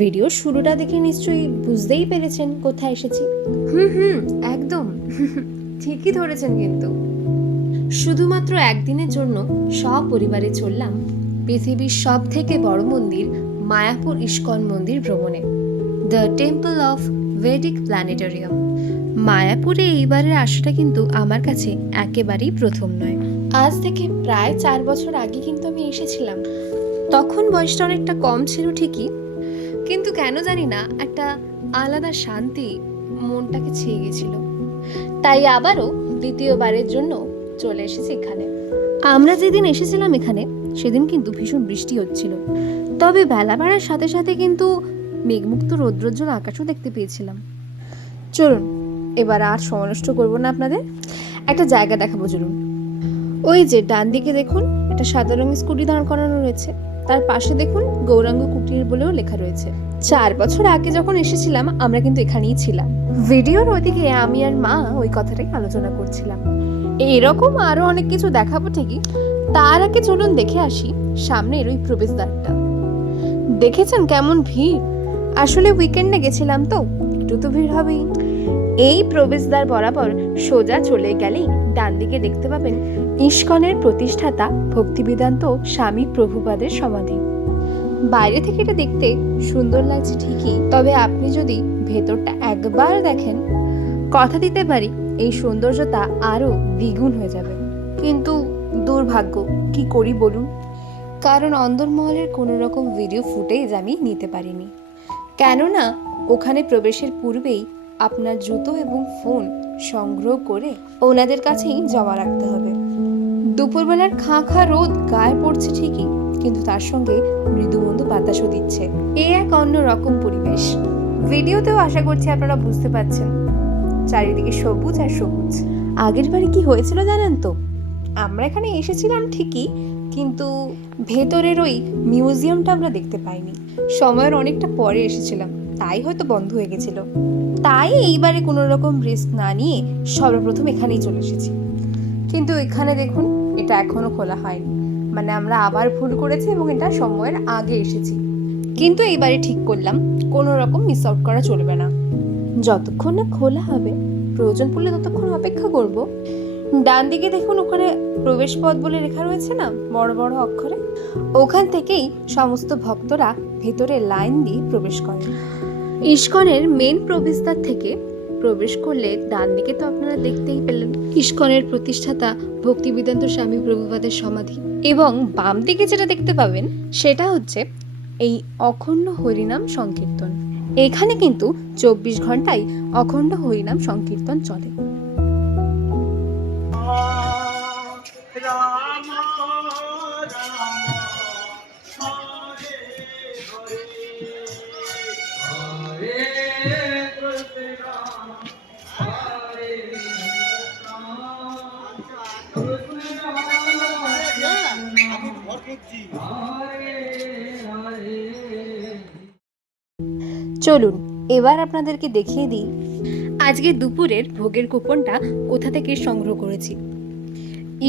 Video শুরুটা দেখে নিশ্চয়ই বুঝতেই পেরেছেন কোথায় এসেছি। একদম ঠিকই ধরেছেন। কিন্তু শুধুমাত্র একদিনের জন্য সপরিবারে চললাম পৃথিবীর সব থেকে বড় মন্দির মায়াপুর ইস্কন মন্দির ভ্রমণে, the temple of Vedic planetarium. মায়াপুরে এইবারের আসাটা কিন্তু আমার কাছে একেবারেই প্রথম নয়। আজ থেকে প্রায় 4 বছর আগে কিন্তু আমি এসেছিলাম। তখন বয়সটা অনেকটা কম ছিল ঠিকই, কিন্তু কেন জানি না একটা আলাদা শান্তি মনটাকে ছেয়ে গেছিল। তাই আবারও দ্বিতীয়বারের জন্য চলে এসেছি এখানে। আমরা যেদিন এসেছিলাম এখানে সেদিন কিন্তু ভীষণ বৃষ্টি হচ্ছিল, তবে বেলা বাড়ার সাথে সাথে কিন্তু মেঘমুক্ত রৌদ্রোজ্জ্বল আকাশও দেখতে পেয়েছিলাম। চলুন এবার আর সময় নষ্ট করবো না, আপনাদের একটা জায়গা দেখাবো। চলুন, ওই যে ডান দিকে দেখুন একটা সাদা রঙের স্কুটি দাঁড় করানো রয়েছে, তার পাশে দেখুন গৌরাঙ্গ কুটির বলেও লেখা রয়েছে। 4 বছর আগে যখন এসেছিলাম আমরা কিন্তু এখানেই ছিলাম। ভিডিওর ওইদিকে আমি আর মা ওই কথাটাই আলোচনা করছিলাম। এরকম আরো অনেক কিছু দেখাবো ঠিকই, তার আগে চলুন দেখে আসি সামনের ওই প্রবেশদ্বারটা। দেখেছেন কেমন ভিড়? আসলে উইকেন্ডে গেছিলাম তো একটু তো ভিড় হবেই। এই প্রবেশদ্বার বরাবর সোজা চলে গেলেই ডান দিকে দেখতে পাবেন ইস্কনের প্রতিষ্ঠাতা ভক্তিবেদান্ত স্বামী প্রভুপাদের সমাধি। বাইরে থেকে এটা দেখতে সুন্দর লাগছে ঠিকই, তবে আপনি যদি ভেতরটা একবার দেখেন, কথা দিতে পারি এই সৌন্দর্যতা আরো দ্বিগুণ হয়ে যাবে। কিন্তু দুর্ভাগ্য, কি করি বলুন, কারণ অন্দরমহলের কোনো রকম ভিডিও ফুটেজ আমি নিতে পারিনি। কেননা ওখানে প্রবেশের পূর্বেই আপনার জুতো এবং ফোন সংগ্রহ করে ওনাদের কাছেই জমা রাখতে হবে। দুপুরবেলার খাঁ খাঁ রোদ গায়ে পড়ছে ঠিকই, কিন্তু তার সঙ্গে মৃদুমন্দ বাতাসও দিচ্ছে। এক অন্য রকম পরিবেশ। ভিডিওতেও আশা করছি আপনারা বুঝতে পারছেন, চারিদিকে সবুজ আর সবুজ। আগের বারে কি হয়েছিল জানেন তো? আমরা এখানে এসেছিলাম ঠিকই, কিন্তু ভেতরের ওই মিউজিয়ামটা আমরা দেখতে পাইনি। সময়ের অনেকটা পরে এসেছিলাম, তাই হয়তো বন্ধ হয়ে গেছিল। তাই এইবারে কোনো রকম রিস্ক না নিয়ে সর্বপ্রথম এখানেই চলে এসেছি। কিন্তু এখানে দেখুন এটা এখনো খোলা হয়নি, মানে আমরা আবার ভুল করেছি এবং এটা সময়ের আগে এসেছি। কিন্তু এইবারে ঠিক করলাম কোনো রকম মিস আউট করা চলবে না। যতক্ষণ না খোলা হবে, প্রয়োজন পড়লে ততক্ষণ অপেক্ষা করব। ডান দিকে দেখুন ওখানে প্রবেশ পথ বলে লেখা রয়েছে না বড় বড় অক্ষরে, ওখান থেকেই সমস্ত ভক্তরা ভেতরে লাইন দিয়ে প্রবেশ করে। ইস্কনের মেন প্রবেশদ্বার থেকে প্রবেশ করলে ডান দিকে তো আপনারা দেখতেই পেলেন ইস্কনের প্রতিষ্ঠাতা ভক্তিবেদান্ত স্বামী প্রভুপাদের সমাধি, এবং বাম দিকে যেটা দেখতে পাবেন সেটা হচ্ছে এই অখণ্ড হরিনাম সংকীর্তন। এখানে কিন্তু 24 ঘন্টাই অখণ্ড হরিনাম সংকীর্তন চলে। চলুন এবার আপনাদেরকে দেখিয়ে দিই আজকে দুপুরের ভোগের কুপনটা কোথা থেকে সংগ্রহ করেছি।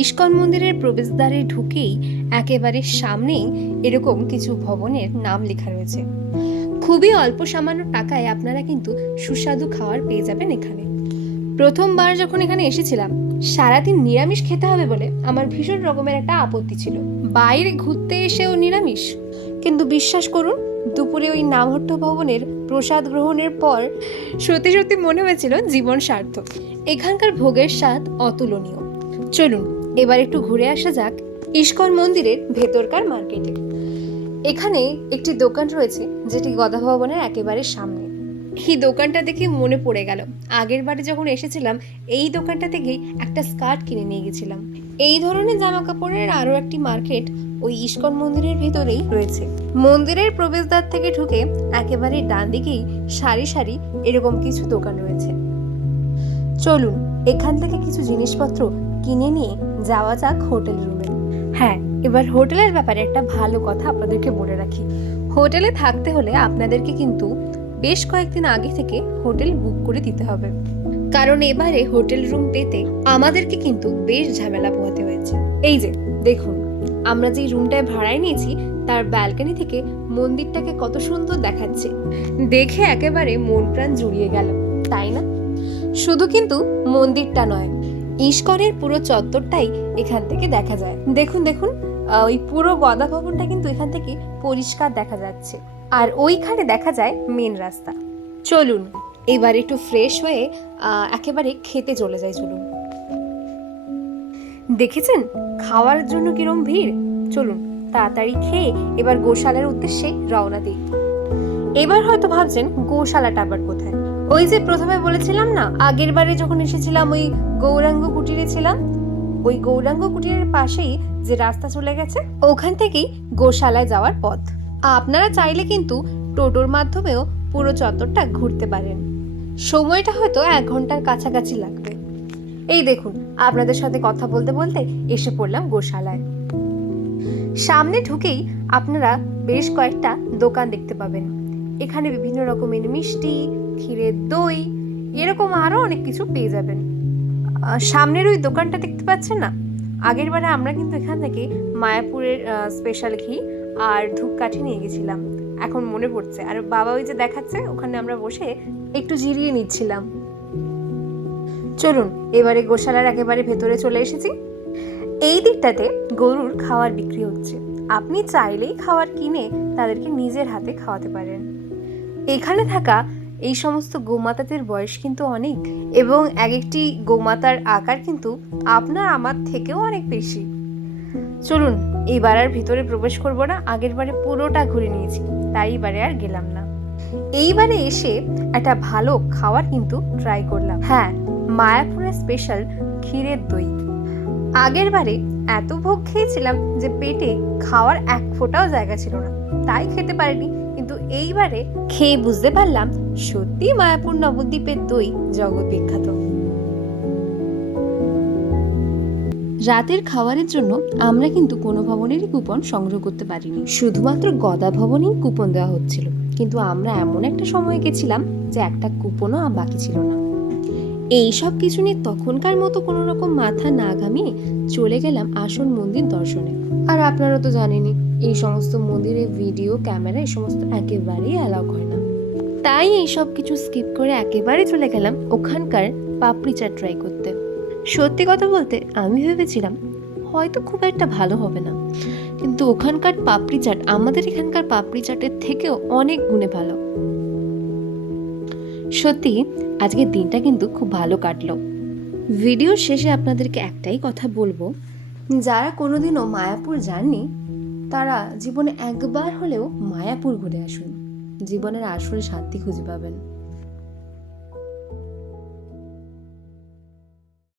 ইস্কন মন্দিরের প্রবেশদ্বারে ঢুকেই একেবারে সামনেই এরকম কিছু ভবনের নাম লেখা রয়েছে। খুবই অল্প সামান্য টাকায় আপনারা কিন্তু সুস্বাদু খাবার পেয়ে যাবেন এখানে। প্রথমবার যখন এখানে এসেছিলাম সারাদিন নিরামিষ খেতে হবে বলে আমার ভীষণ রকমের একটা আপত্তি ছিল, বাইরে ঘুরতে এসেও নিরামিষ। কিন্তু বিশ্বাস করুন দুপুরে ওই নামহট্ট ভবনের প্রসাদ গ্রহণের পর সত্যি সত্যি মনে হয়েছিল জীবন সার্থক। এখানকার ভোগের স্বাদ অতুলনীয়। চলুন এবার একটু ঘুরে আসা যাক ইস্কন মন্দিরের ভেতরকার মার্কেটে। এখানে একটি দোকান রয়েছে যেটি গদা ভবনের একেবারে সামনে। এই দোকানটা দেখে মনে পড়ে গেল আগের বারে যখন এসেছিলাম এই দোকানটা থেকেই একটা স্কার্ট কিনে নিয়ে গেছিলাম। এই ধরনের জামা কাপড়ের আরো একটি মার্কেট ওই ইস্কন মন্দিরের ভেতরেই রয়েছে। মন্দিরের প্রবেশদ্বার থেকে ঢুকে একেবারে ডান দিকেই সারি সারি এরকম কিছু দোকান রয়েছে। চলুন এখান থেকে কিছু জিনিসপত্র কিনে নিয়ে যাওয়া যাক হোটেল রুমে। হ্যাঁ, এবার হোটেলের ব্যাপারে একটা ভালো কথা আপনাদেরকে বলে রাখি। হোটেলে থাকতে হলে আপনাদেরকে কিন্তু বেশ কয়েকদিন আগে থেকে হোটেল বুক করে দিতে হবে, কারণ এবারে হোটেল রুম পেতে আমাদেরকে কিন্তু বেশ ঝামেলা পোহাতে হয়েছে। এই যে দেখুন আমরা যে রুমটায় ভাড়ায় নিয়েছি তার ব্যালকনি থেকে মন্দিরটাকে কত সুন্দর দেখাচ্ছে। দেখে একেবারে মন প্রাণ জুড়িয়ে গেল, তাই না? শুধু কিন্তু মন্দিরটা নয়, ইস্কনের পুরো চত্বরটাই এখান থেকে দেখা যায়। দেখুন দেখুন, ওই পুরো গদা ভবনটা কিন্তু এখান থেকে পরিষ্কার দেখা যাচ্ছে। আর ওইখানে দেখা যায় মেন রাস্তা। চলুন এবার একটু ফ্রেশ হয়ে একেবারে খেতে চলে যাই। চলুন। দেখেছেন খাওয়ার জন্য কিরম ভিড়। চলুন তাড়াতাড়ি খেয়ে এবার গোশালার উদ্দেশ্যে রওনা দিই। এবার হয়তো ভাবছেন গোশালাটা আবার কোথায়? ওই যে প্রথমে বলেছিলাম না, আগের বারে যখন এসেছিলাম ওই গৌরাঙ্গ কুটিরে ছিলাম, ওই গৌরাঙ্গ কুটিরের পাশেই যে রাস্তা চলে গেছে, ওখান থেকেই গোশালায় যাওয়ার পথ। আপনারা চাইলে কিন্তু টোটোর মাধ্যমেও পুরো চত্বরটা ঘুরতে পারেন। সময়টা হয়তো 1 ঘন্টার কাছাকাছি লাগবে। এই দেখুন, আপনাদের সাথে কথা বলতে বলতে এসে পড়লাম গোশালায়। সামনে ঢুকেই আপনারা বেশ কয়েকটা দোকান দেখতে পাবেন। এখানে বিভিন্ন রকমের মিষ্টি, ক্ষীরের দই, এরকম আরো অনেক কিছু পেয়ে যাবেন। সামনের ওই দোকানটা দেখতে পাচ্ছেন না, আগের বারে আমরা কিন্তু এখান থেকে মায়াপুরের স্পেশাল ঘি আর ধূপকাঠি নিয়ে গেছিলাম, এখন মনে পড়ছে। আর বাবা ওই যে দেখাচ্ছে, ওখানে আমরা বসে একটু জিরিয়ে নিচ্ছিলাম। চলুন এবারে গোশালার একেবারে ভেতরে চলে এসেছি। এই দিকটাতে গরুর খাবার বিক্রি হচ্ছে। আপনি চাইলেই খাবার কিনে তাদেরকে নিজের হাতে খাওয়াতে পারেন। এখানে থাকা এই সমস্ত গোমাতাদের বয়স কিন্তু অনেক, এবং এক একটি গোমাতার আকার কিন্তু আপনার আমার থেকেও অনেক বেশি। চলুন এইবার আর ভিতরে প্রবেশ করব না, আগের বারে পুরোটা ঘুরে নিয়েছি, তাই এবারে আর গেলাম না। এইবারে এসে একটা ভালো খাবার কিন্তু ট্রাই করলাম। হ্যাঁ, মায়াপুরের স্পেশাল ক্ষীরের দই। আগের বারে এত ভোগ খেয়েছিলাম যে পেটে খাওয়ার 1 ফোঁটাও জায়গা ছিল না, তাই খেতে পারিনি। কিন্তু এইবারে খেয়ে বুঝতে পারলাম সত্যি মায়াপুর নবদ্বীপের দই জগৎ বিখ্যাত। রাতের খাবারের জন্য আমরা কিন্তু কোনো ভবনেরই কুপন সংগ্রহ করতে পারিনি, শুধুমাত্র গদা ভবনেই কুপন দেওয়া হচ্ছিল। কিন্তু আমরা এমন একটা সময় গেছিলাম যে একটা কুপনও বাকি ছিল না। এই সব কিছু নিয়ে তখনকার মতো কোনো রকম মাথা না ঘামিয়ে চলে গেলাম আসল মন্দির দর্শনে। আর আপনারা তো জানেনই, এই সমস্ত মন্দিরে ভিডিও ক্যামেরা এই সমস্ত একেবারেই অ্যালাউ হয় না। তাই এই সব কিছু স্কিপ করে একেবারে চলে গেলাম ওখানকার পাপড়ি চাট ট্রাই করতে। সত্যি কথা বলতে আমি ভেবেছিলাম হয়তো খুব একটা ভালো হবে না, কিন্তু ওখানকার পাপড়ি চাট আমাদের এখানকার পাপড়ি চাটের থেকেও অনেক গুণে ভালো। সত্যি আজকের দিনটা কিন্তু খুব ভালো কাটলো। ভিডিওর শেষে আপনাদেরকে একটাই কথা বলবো, যারা কোনোদিনও মায়াপুর যাননি তারা জীবনে একবার হলেও মায়াপুর ঘুরে আসুন, জীবনের আসল শান্তি খুঁজে পাবেন।